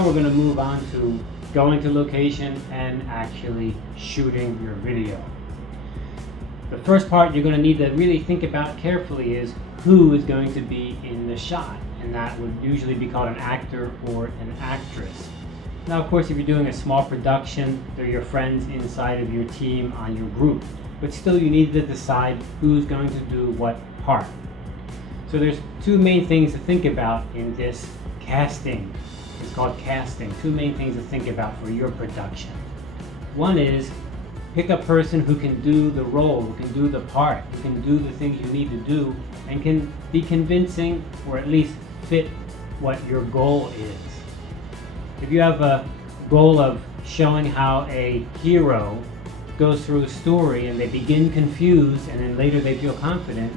now we're going to move on to going to location and actually shooting your video. The first part you're going to need to really think about carefully is who is going to be in the shot, and that would usually be called an actor or an actress. Now, of course, if you're doing a small production, they're your friends inside of your team on your group, but still you need to decide who's going to do what part. So there's two main things to think about in this casting. It's called casting. Two main things to think about for your production. One is pick a person who can do the role, who can do the part, who can do the things you need to do, and can be convincing or at least fit what your goal is. If you have a goal of showing how a hero goes through a story and they begin confused and then later they feel confident,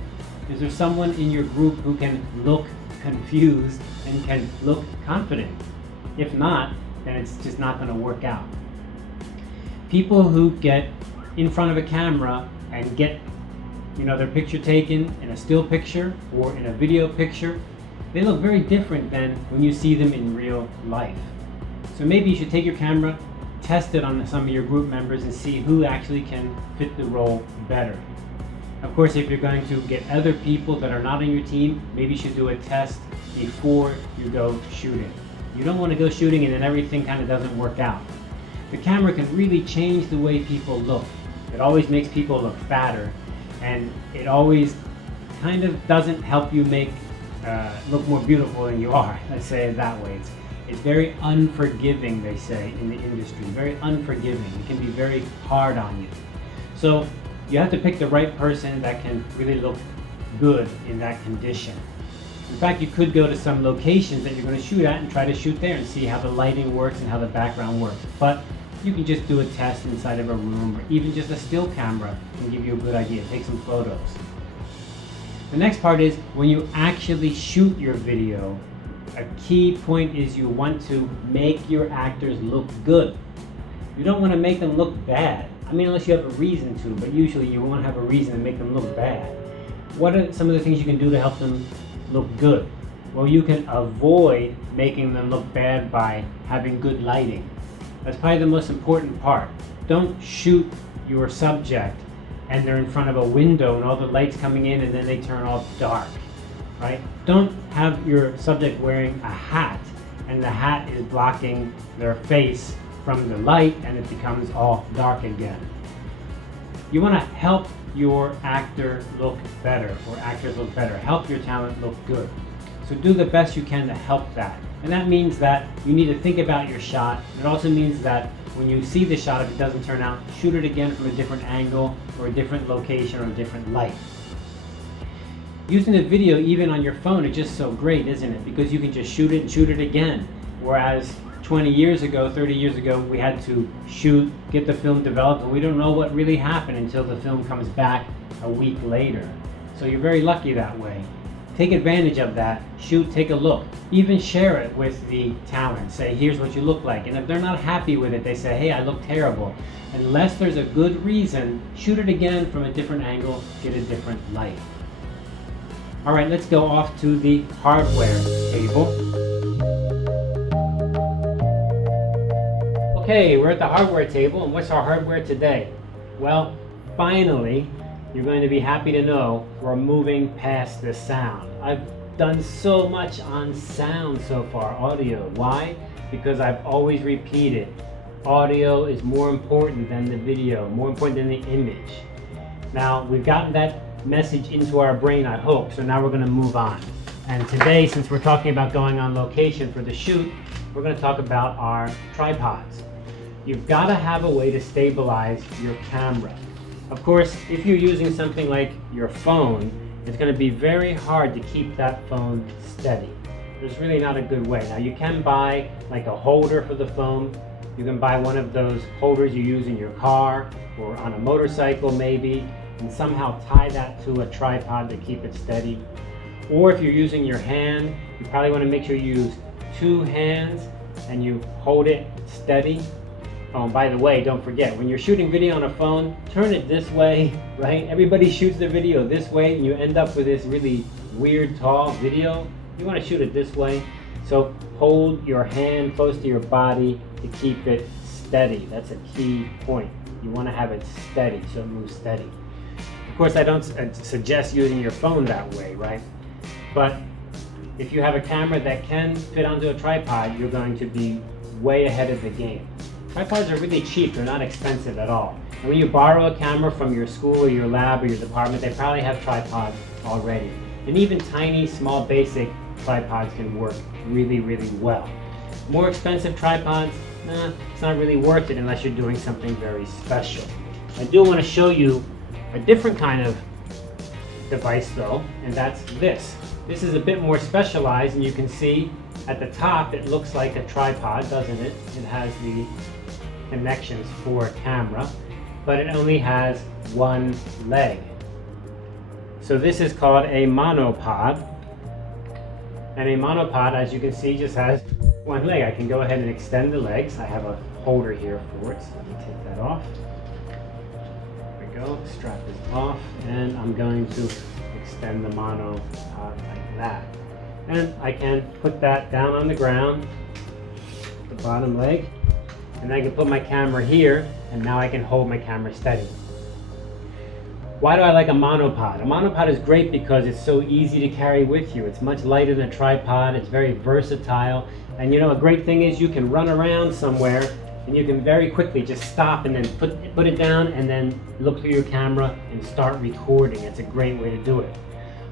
is there someone in your group who can look confused and can look confident? If not, then it's just not going to work out. People who get in front of a camera and get their picture taken in a still picture or in a video picture, they look very different than when you see them in real life. So maybe you should take your camera, test it on some of your group members and see who actually can fit the role better. Of course, if you're going to get other people that are not on your team, maybe you should do a test before you go shooting. You don't want to go shooting and then everything kind of doesn't work out. The camera can really change the way people look. It always makes people look fatter, and it always kind of doesn't help you make look more beautiful than you are. Let's say it that way. It's very unforgiving, they say in the industry. Very unforgiving. It can be very hard on you. So you have to pick the right person that can really look good in that condition. In fact, you could go to some locations that you're going to shoot at and try to shoot there and see how the lighting works and how the background works. But you can just do a test inside of a room, or even just a still camera can give you a good idea. Take some photos. The next part is when you actually shoot your video, a key point is you want to make your actors look good. You don't want to make them look bad. I mean, unless you have a reason to, but usually you won't have a reason to make them look bad. What are some of the things you can do to help them look good? Well, you can avoid making them look bad by having good lighting. That's probably the most important part. Don't shoot your subject and they're in front of a window and all the lights coming in and then they turn all dark, right? Don't have your subject wearing a hat and the hat is blocking their face from the light and it becomes all dark again. You want to help your actor look better, or actors look better. Help your talent look good. So do the best you can to help that. And that means that you need to think about your shot. It also means that when you see the shot, if it doesn't turn out, shoot it again from a different angle or a different location or a different light. Using the video even on your phone is just so great, isn't it? Because you can just shoot it and shoot it again. Whereas 20 years ago, 30 years ago, we had to shoot, get the film developed, and we don't know what really happened until the film comes back a week later. So you're very lucky that way. Take advantage of that. Shoot, take a look. Even share it with the talent. Say, here's what you look like. And if they're not happy with it, they say, hey, I look terrible. Unless there's a good reason, shoot it again from a different angle, get a different light. All right, let's go off to the hardware table. Okay, we're at the hardware table, and what's our hardware today? Well, finally, you're going to be happy to know we're moving past the sound. I've done so much on sound so far, audio. Why? Because I've always repeated, audio is more important than the video, more important than the image. Now, we've gotten that message into our brain, I hope, so now we're going to move on. And today, since we're talking about going on location for the shoot, we're going to talk about our tripods. You've got to have a way to stabilize your camera. Of course, if you're using something like your phone, it's going to be very hard to keep that phone steady. There's really not a good way. Now, you can buy like a holder for the phone. You can buy one of those holders you use in your car or on a motorcycle maybe, and somehow tie that to a tripod to keep it steady. Or if you're using your hand, you probably want to make sure you use two hands and you hold it steady. Oh, by the way, don't forget, when you're shooting video on a phone, turn it this way, right? Everybody shoots their video this way, and you end up with this really weird, tall video. You want to shoot it this way. So hold your hand close to your body to keep it steady. That's a key point. You want to have it steady so it moves steady. Of course, I don't suggest using your phone that way, right? But if you have a camera that can fit onto a tripod, you're going to be way ahead of the game. Tripods are really cheap, they're not expensive at all. And when you borrow a camera from your school or your lab or your department, they probably have tripods already. And even tiny, small, basic tripods can work really, really well. More expensive tripods, it's not really worth it unless you're doing something very special. I do want to show you a different kind of device though, and that's this. This is a bit more specialized, and you can see at the top it looks like a tripod, doesn't it? It has the connections for a camera, but it only has one leg. So this is called a monopod, and a monopod, as you can see, just has one leg. I can go ahead and extend the legs. I have a holder here for it, so let me take that off. There we go, strap is off, and I'm going to extend the monopod like that. And I can put that down on the ground, the bottom leg, and I can put my camera here, and now I can hold my camera steady. Why do I like a monopod? A monopod is great because it's so easy to carry with you. It's much lighter than a tripod, it's very versatile, and you know, a great thing is you can run around somewhere and you can very quickly just stop and then put it down and then look through your camera and start recording. It's a great way to do it.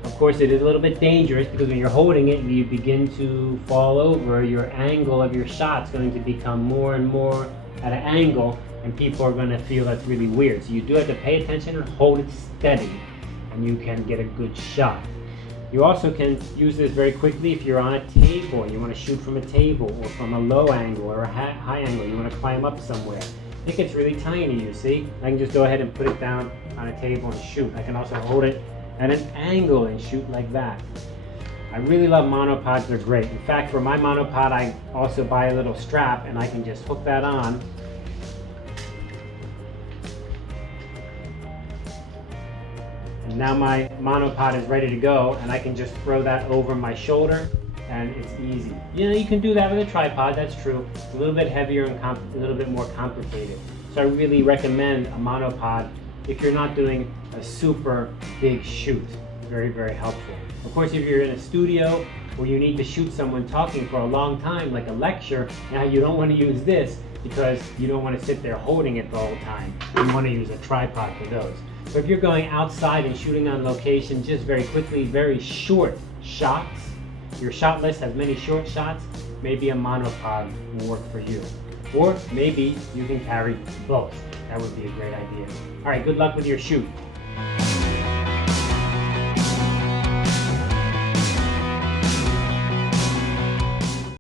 Of course, it is a little bit dangerous because when you're holding it, you begin to fall over. Your angle of your shot's going to become more and more at an angle, and people are going to feel that's really weird. So you do have to pay attention and hold it steady, and you can get a good shot. You also can use this very quickly if you're on a table and you want to shoot from a table, or from a low angle or a high angle. You want to climb up somewhere. I think it's really tiny, you see? I can just go ahead and put it down on a table and shoot. I can also hold it at an angle and shoot like that. I really love monopods, they're great. In fact, for my monopod, I also buy a little strap and I can just hook that on. And now my monopod is ready to go, and I can just throw that over my shoulder, and it's easy. You know, you can do that with a tripod, that's true. It's a little bit heavier and a little bit more complicated. So I really recommend a monopod if you're not doing a super big shoot. Very, very helpful. Of course, if you're in a studio where you need to shoot someone talking for a long time, like a lecture, now you don't want to use this because you don't want to sit there holding it the whole time. You want to use a tripod for those. So if you're going outside and shooting on location, just very quickly, very short shots, your shot list has many short shots, maybe a monopod will work for you. Or maybe you can carry both. That would be a great idea. All right, good luck with your shoot.